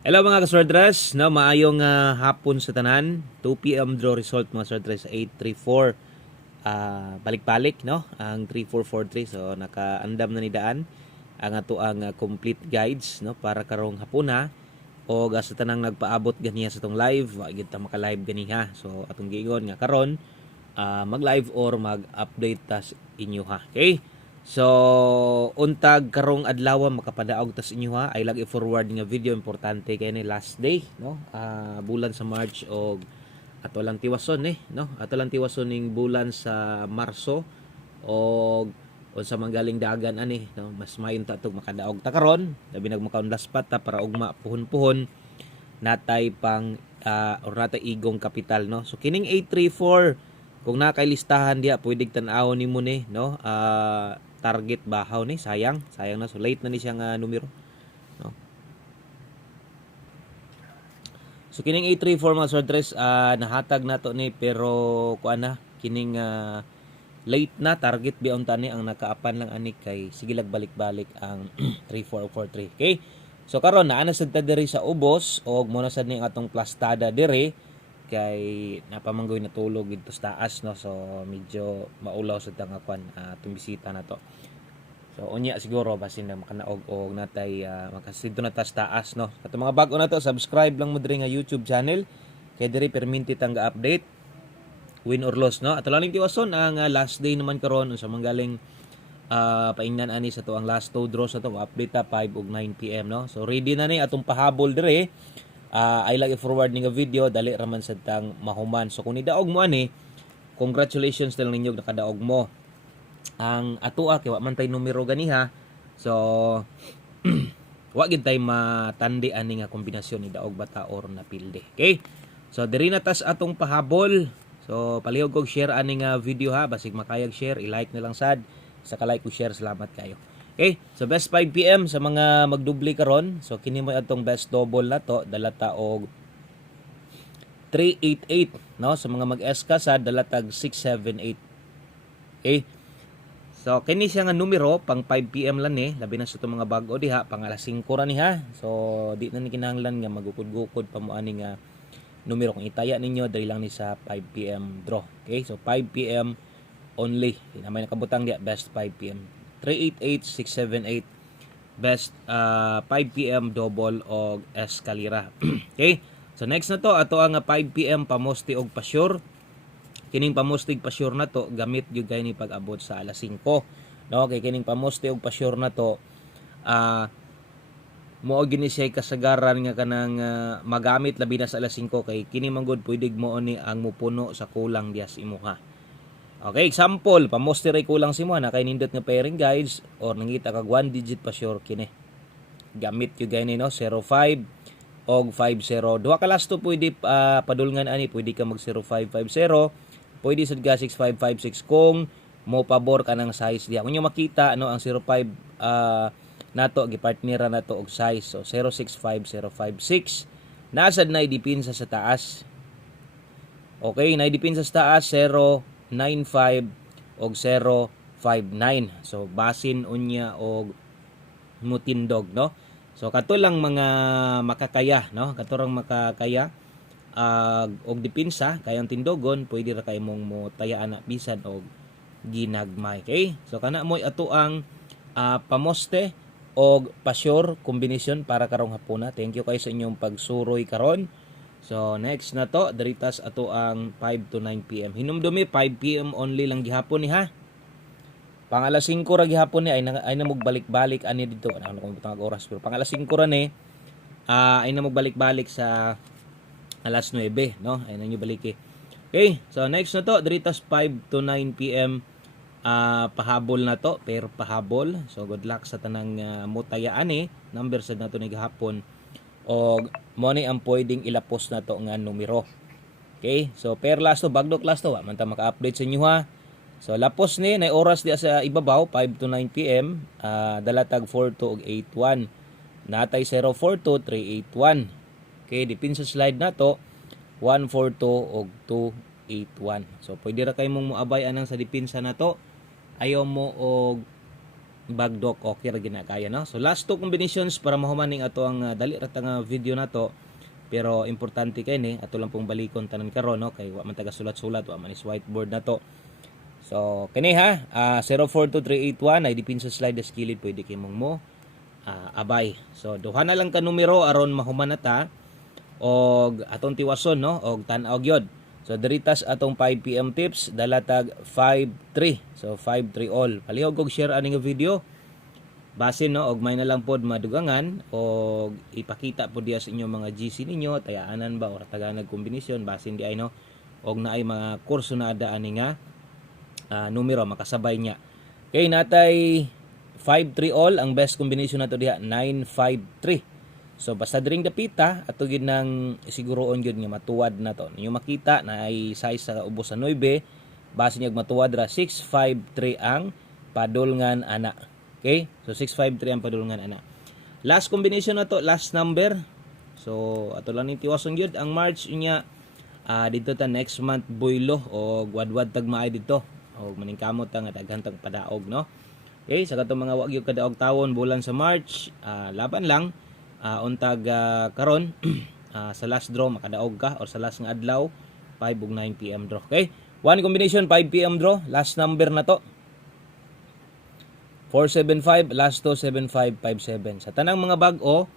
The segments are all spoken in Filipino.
Hello mga kaswordres, no, maayong hapon sa tanan. 2 PM draw result mga swordres 834. Balik-balik no, ang 3443. So nakaandam na ni daan ang ato ang complete guides no para karong hapuna o sa tanang nagpaabot ganiya sa tong live, wa gyud ta maka-live ganiha. So atong giingon nga karon mag-live or mag-update ta sa inyo ha. Okay? So, untag karong adlaw makapadaog tas inyo ha. I lang i-forward nga video importante kay ni last day, no? Bulan sa March o ato lang tiwason no? Ato lang tiwason ning bulan sa Marso o sa manggaling dagan ani, no? Mas mayon ta tug makadaog ta karon, labi nagmakaon laspat ta para ugma puhon-puhon natay pang or natay igong kapital, no? So kining 834 kung nakay listahan diya pwedeng tan-awon nimo ni, no? Target bahaw ni, sayang na, so late na ni siya nga numero, no? So kining 834 mga swordress, nahatag nato ni pero kuan na kining late na target beyond tani ang nakaapan lang ani kay sige balik-balik ang 3443. Okay? So karon naa na sad ta diri sa ubos og mo na sad ni ang atong plastada diri kay napamanggoy na tulog dito sa taas, no, so medyo maulaw sa tanga kwan atong bisita na to. So unya siguro basin na makanaog og natay makasidto na ta sa taas, no. Kato mga bag-o na to, subscribe lang mo diri nga YouTube channel kay diri perminti tang ga-update win or loss, no. Ato lang tiwason ang last day naman karon unsa manggaling paingnan ani sa to ang last two draws sa to, update ta 5 ug 9 PM, no. So ready na ni atong pahabol diri. I like i-forward ni nga video dali raman sa tang mahuman. So kung nidaog mo ani, congratulations na lang ninyo nakadaog mo. Ang atua kay wa man tay numero ganiha. So wa gid tay matandi ani nga kombinasyon ni daog bata or napilde. Okay? So diri na tas atong pahabol. So palihog og share ani nga video ha, basig makayag share, i-like na lang sad. Sa ka-like o share, salamat kayo. Okay, so best 5 PM sa mga magdubli karon. So kini mo atong best double na to, dala ta og 388, no? Sa mga mag-S ka sa dala tag 678. Okay? So kini siya nga numero pang 5 PM lang ni, labi na sa itong mga bag-o diha, pang alas 5 ra ni ha. So di na ni kinahanglan nga magukod-gukod pa mo ani nga numero kung itaya ninyo dali lang ni sa 5 PM draw. Okay? So 5 PM only. Na may nakabutang diha best 5 PM. 388-678 best 5 PM double og eskalira. Okay? So next na to ato ang 5 PM pamosti og pasyur. Kining pamostig pasyur na to gamit gyud kay ni pag-abot sa alas 5. No, kay kining pamosti og pasyur na to mo gini siya kasagaran nga kanang magamit labi na sa alas 5 kay kini man gud pwede mo ni ang mupuno sa kulang diya sa imuha. Okay, example, pamosteray kulang si mo na kay nindot nga pairing guides or nangita kag 1 digit pa sure kini. Gamit yung gani no 05 og 50. Duha ka lasto pwede padulngan ani, pwede ka mag 0550, pwede sad ka 6556 kung mo pabor ka ng size diha. Kung makita no ang 05 nato gipartnera nato og size, so 065056 nasad na idipinsa sa taas. Okay, na idipinsa sa taas 095 og 059. So basin unya og mutindog, no. So kato lang mga makakaya, no. Kato lang makakaya og dipinsa kayang tindogon pwede ra kay mong mo tayaan na bisan og ginagmay. Okay? So kana moy ato ang pamoste og pasyur kombinasyon para karong hapuna. Thank you kay sa inyong pagsuroy karon. So next na to, daritas ato ang 5 to 9 PM. Hinumdumi 5 PM only lang gihapon ni ha. Pang alas 5 ra gihapon ni ay na magbalik-balik ani dito. Ano kung butang oras pero pang alas 5 ra ni ay na magbalik-balik sa alas 9, no? Ay na nyo baliki. Okay, so next na to, daritas 5 to 9 PM pahabol na to, pero pahabol. So good luck sa tanang mutayaan ni number sad nato ni gihapon. O mo ni ang pwedeng ilapos na to nga numero. Okay? So per last to, bagdok last to, man ta maka-update sa inyo ha. So lapos ni na oras di sa ibabaw 5 to 9 PM, dalatag 42 og 81. Natay 042 381. Okay, dipin sa slide na to 142 og 281. So pwede ra kay mong moabay anang sa dipinsa na to. Ayaw mo og bagdok okay ra ginakaya no. So last two combinations para mahumaning ato ang dali ra nga video nato. Pero importante kay ni ato lang pong balikon tanan karon no kay wa man taga sulat-sulat wa man is whiteboard nato. So kini ha 042381 ay dipin sa slide as kilid pwede kay mong mo abay. So duha na lang ka numero aron mahuman nata og atong tiwason no og tan-aw gyud. So diritas atong 5 PM tips dalatag 53. So 53 all. Palihog og share ani nga video. Basin no og may na lang pod madugangan og ipakita pod diya sa inyo mga GC ninyo tayaanan ba or taganag kombinasyon basin di ay no og naay mga kurso na ada ani nga numero makasabay niya. Okay natay 5-3 all ang best combination nato diha 9-5-3. So basta diring dapita ato gid nang siguroon gyud nga matuwad na to. Ninyo makita na ay size sa ubos sa 9 base niya matuwad ra 6-5-3 ang padulngan ana. Okay? So 6-5-3 ang padulngan ana. Last combination na to, last number. So ato lang ni tiwason gyud ang March niya dito ta next month boylo o wadwad tagmaay dito. O maningkamot ta nga daghan tag padaog no. Okay, sa katong mga wa gyud kadaog tawon bulan sa March, laban lang untag karon sa last draw makadaog ka or sa last nga adlaw 5 ug 9 PM draw. Okay? One combination 5 PM draw, last number na to. 475 last to 7557. Sa tanang mga bag-o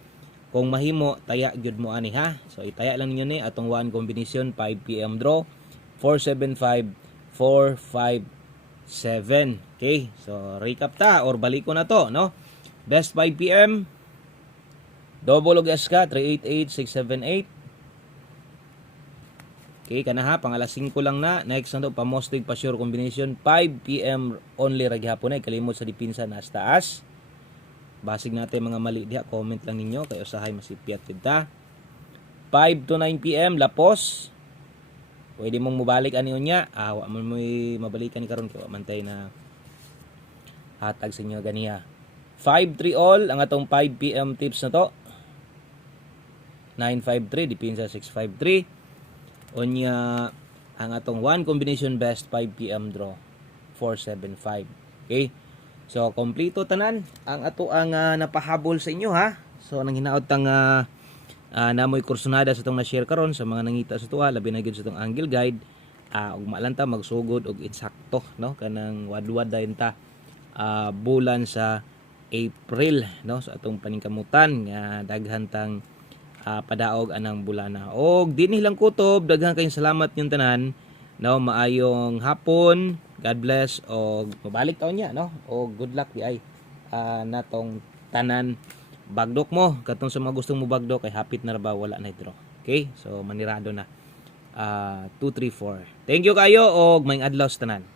kung mahimo taya gyud mo ani ha. So itaya lang ninyo ni atong one combination 5 PM draw 475 457. Okay? So recap ta or baliko na to no. Best 5 PM double og SK 388678. Okay, kana ha pang alas 5 lang na. Next na to pamostig pa sure combination 5 PM only ra gihapon ay kalimot sa dipinsa na taas. Basig natin mga mali diha comment lang ninyo kay usahay masipyat kita. 5 to 9 PM lapos. Pwede mong mubalik ani unya. Wa man mo mabalikan ni karon kay wa man tay na hatag sa inyo ganiya. 5-3 all ang atong 5 PM tips na to. 953 dipinsa 653 onya ang atong one combination best 5 PM draw 475. Okay, so kompleto tanan ang ato ang napahabol sa inyo ha. So nang hinaot tang namoy kursonada sa itong na-share karon sa mga nangita sa tuwa labi na gyud sa itong angle guide ugma lang ta magsugod og insakto no kanang wadwad dayon ta bulan sa April no sa atong paningkamutan nga daghan tang padaog anang bulana. Og dinhi lang kutob, daghan kayong salamat yung tanan. No, maayong hapon. God bless og mabalik taon niya no. Og good luck di ay natong tanan bagdok mo katong sa mga gustong mo bagdok kay hapit na ra ba wala na draw. Okay? So manirado na. 2 3 4. Thank you kayo og maayong adlaw sa tanan.